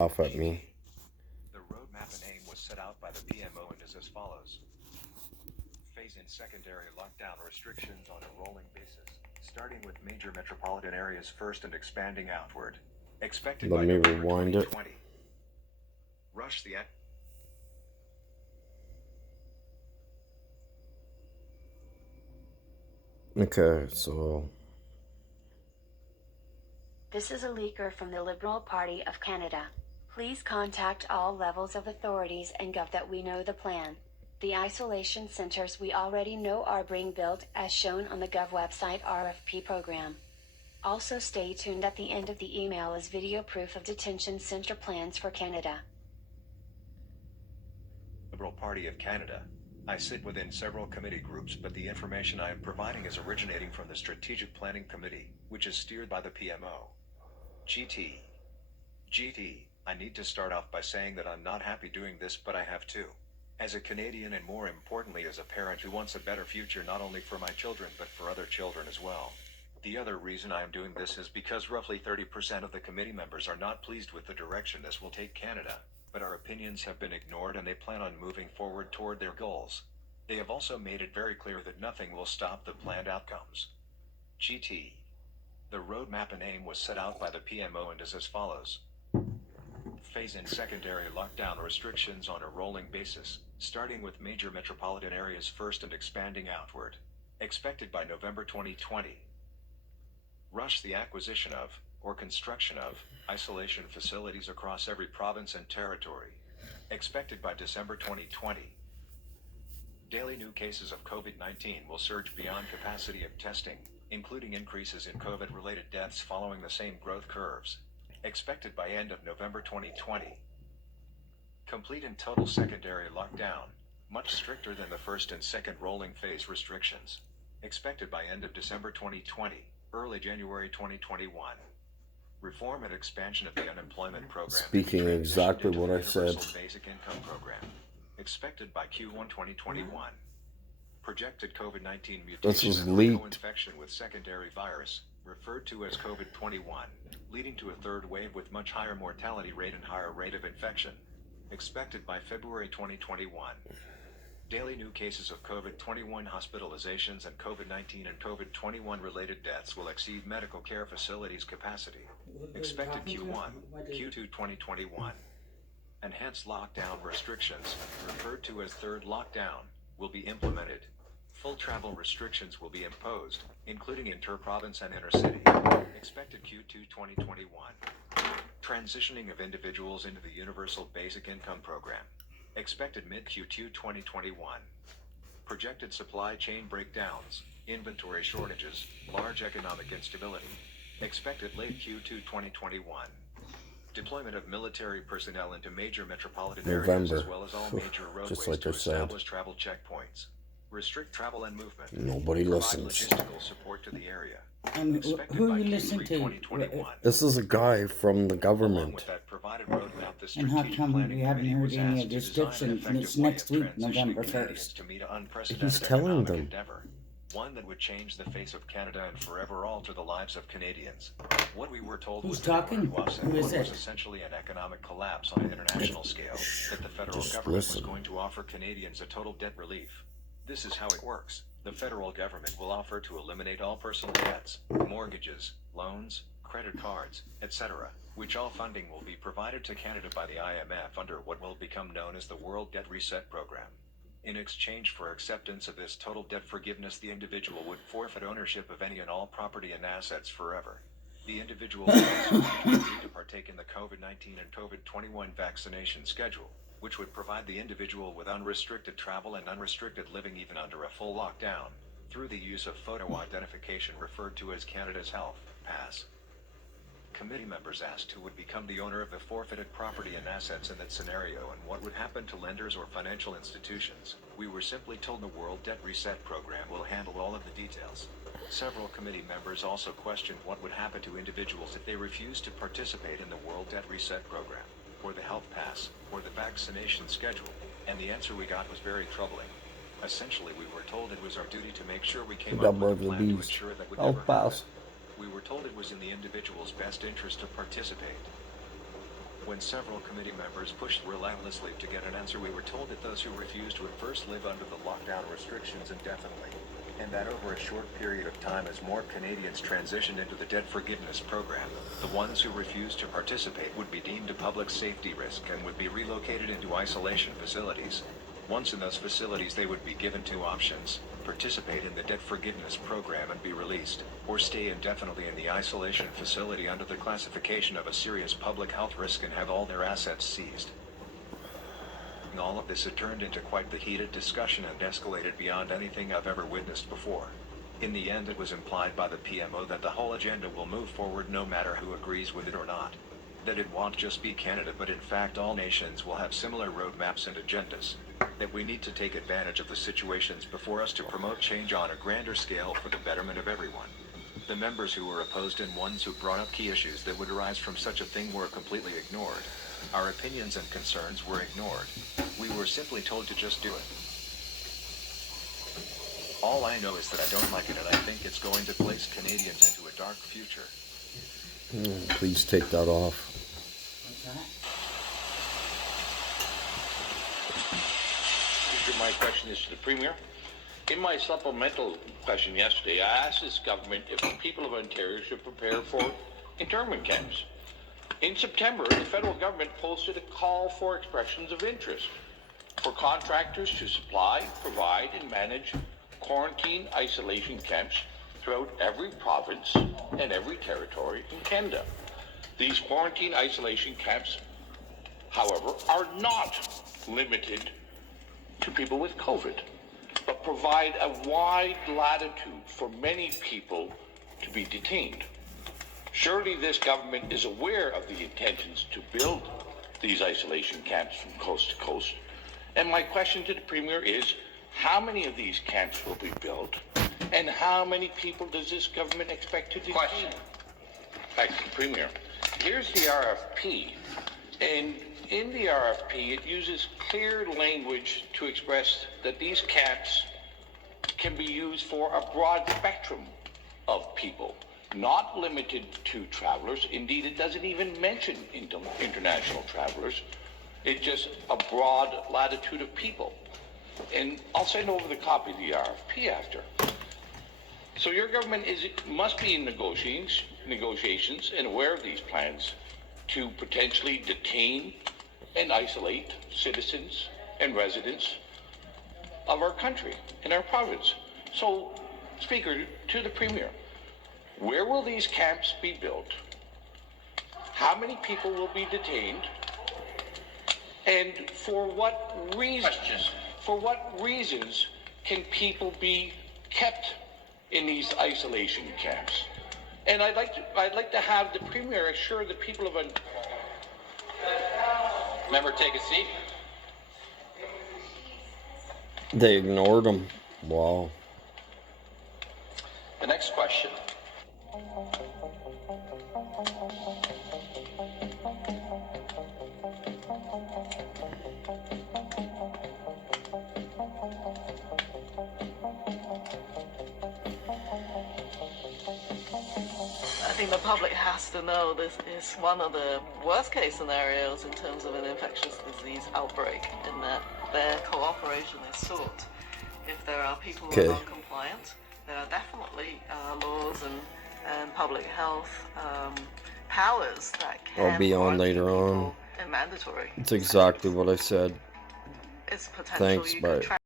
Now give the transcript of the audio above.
Off at me. The roadmap and aim was set out by the PMO and is as follows. Phase in secondary lockdown restrictions on a rolling basis, starting with major metropolitan areas first and expanding outward. Expected Let by me November rewind it. 2020. Rush the Okay, so This is a leaker from the Liberal Party of Canada. Please contact all levels of authorities and Gov that we know the plan. The isolation centers we already know are being built as shown on the Gov website RFP program. Also stay tuned. At the end of the email is video proof of detention center plans for Canada. Liberal Party of Canada. I sit within several committee groups, but the information I am providing is originating from the Strategic Planning Committee, which is steered by the PMO. GT, I need to start off by saying that I'm not happy doing this, but I have to. As a Canadian and more importantly as a parent who wants a better future not only for my children but for other children as well. The other reason I am doing this is because roughly 30% of the committee members are not pleased with the direction this will take Canada, but our opinions have been ignored and they plan on moving forward toward their goals. They have also made it very clear that nothing will stop the planned outcomes. GT. The roadmap and aim was set out by the PMO and is as follows. Phase in secondary lockdown restrictions on a rolling basis, starting with major metropolitan areas first and expanding outward. Expected by November 2020. Rush the acquisition of, or construction of, isolation facilities across every province and territory. Expected by December 2020. Daily new cases of COVID-19 will surge beyond capacity of testing, including increases in COVID-related deaths following the same growth curves. Expected by end of November 2020. Complete and total secondary lockdown, much stricter than the first and second rolling phase restrictions. Expected by end of December 2020, early January 2021. Reform and expansion of the unemployment program. Speaking exactly what I said. Universal Basic Income Program. Expected by Q1 2021. Projected COVID-19 mutation and co-infection with secondary virus, referred to as COVID-21, leading to a third wave with much higher mortality rate and higher rate of infection. Expected by February 2021. Daily new cases of COVID-21 hospitalizations and COVID-19 and COVID-21 related deaths will exceed medical care facilities capacity. Expected Q1, Q2 2021. Enhanced lockdown restrictions, referred to as third lockdown, will be implemented. Full travel restrictions will be imposed, including inter-province and intercity. Expected Q2 2021. Transitioning of individuals into the Universal Basic Income Program. Expected mid-Q2 2021. Projected supply chain breakdowns, inventory shortages, large economic instability. Expected late Q2 2021. Deployment of military personnel into major metropolitan areas as well as all major roadways to establish travel checkpoints. Restrict travel and movement. Nobody listens. Logistical support to the area. And who you listen to? This is a guy from the government. And how come we haven't heard any of description? And it's next week, November 1st. He's telling them. One that would change the face of Canada and forever alter the lives of Canadians. What we were told Who's talking? Who is it? was essentially an economic collapse on an international scale, that the federal government was going to offer Canadians a total debt relief. This is how it works. The federal government will offer to eliminate all personal debts, mortgages, loans, credit cards, etc., which all funding will be provided to Canada by the IMF under what will become known as the World Debt Reset Program. In exchange for acceptance of this total debt forgiveness, the individual would forfeit ownership of any and all property and assets forever. The individual would also need to agree to partake in the COVID-19 and COVID-21 vaccination schedule, which would provide the individual with unrestricted travel and unrestricted living even under a full lockdown, through the use of photo identification referred to as Canada's Health Pass. Committee members asked who would become the owner of the forfeited property and assets in that scenario and what would happen to lenders or financial institutions. We were simply told the World Debt Reset Program will handle all of the details. Several committee members also questioned what would happen to individuals if they refused to participate in the World Debt Reset Program, or the Health Pass, or the vaccination schedule, and the answer we got was very troubling. Essentially, we were told it was our duty to make sure we came up with a plan to ensure that would never happen. We were told it was in the individual's best interest to participate. When several committee members pushed relentlessly to get an answer, we were told that those who refused would first live under the lockdown restrictions indefinitely, and that over a short period of time, as more Canadians transitioned into the debt forgiveness program, the ones who refused to participate would be deemed a public safety risk and would be relocated into isolation facilities. Once in those facilities, they would be given two options: participate in the debt forgiveness program and be released, or stay indefinitely in the isolation facility under the classification of a serious public health risk and have all their assets seized. All of this had turned into quite the heated discussion and escalated beyond anything I've ever witnessed before. In the end, it was implied by the PMO that the whole agenda will move forward no matter who agrees with it or not. That it won't just be Canada, but in fact all nations will have similar roadmaps and agendas. That we need to take advantage of the situations before us to promote change on a grander scale for the betterment of everyone. The members who were opposed and ones who brought up key issues that would arise from such a thing were completely ignored. Our opinions and concerns were ignored. We were simply told to just do it. All I know is that I don't like it, and I think it's going to place Canadians into a dark future. Please take that off. What's that? My question is to the Premier. In my supplemental question yesterday, I asked this government if the people of Ontario should prepare for internment camps. In September, the federal government posted a call for expressions of interest for contractors to supply, provide, and manage quarantine isolation camps throughout every province and every territory in Canada. These quarantine isolation camps, however, are not limited to people with COVID, but provide a wide latitude for many people to be detained. Surely this government is aware of the intentions to build these isolation camps from coast to coast. And my question to the Premier is, how many of these camps will be built, and how many people does this government expect to detain? Question. Back to the Premier. Here's the RFP, and in the RFP, it uses clear language to express that these camps can be used for a broad spectrum of people, not limited to travelers. Indeed, it doesn't even mention international travelers. It's just a broad latitude of people. And I'll send over the copy of the RFP after. So your government must be in negotiations and aware of these plans to potentially detain and isolate citizens and residents of our country and our province. So, Speaker, to the Premier, where will these camps be built? How many people will be detained? And for what reasons? Questions. For what reasons can people be kept in these isolation camps? And I'd like to have the Premier assure the people of Member, take a seat. They ignored him. Wow. The next question. I think the public has to know this is one of the worst case scenarios in terms of an infectious disease outbreak, in that their cooperation is sought. If there are people who are non-compliant, there are definitely laws and public health powers that can I'll be on later on. And mandatory. It's exactly what I said. It's potential. Thanks, bye.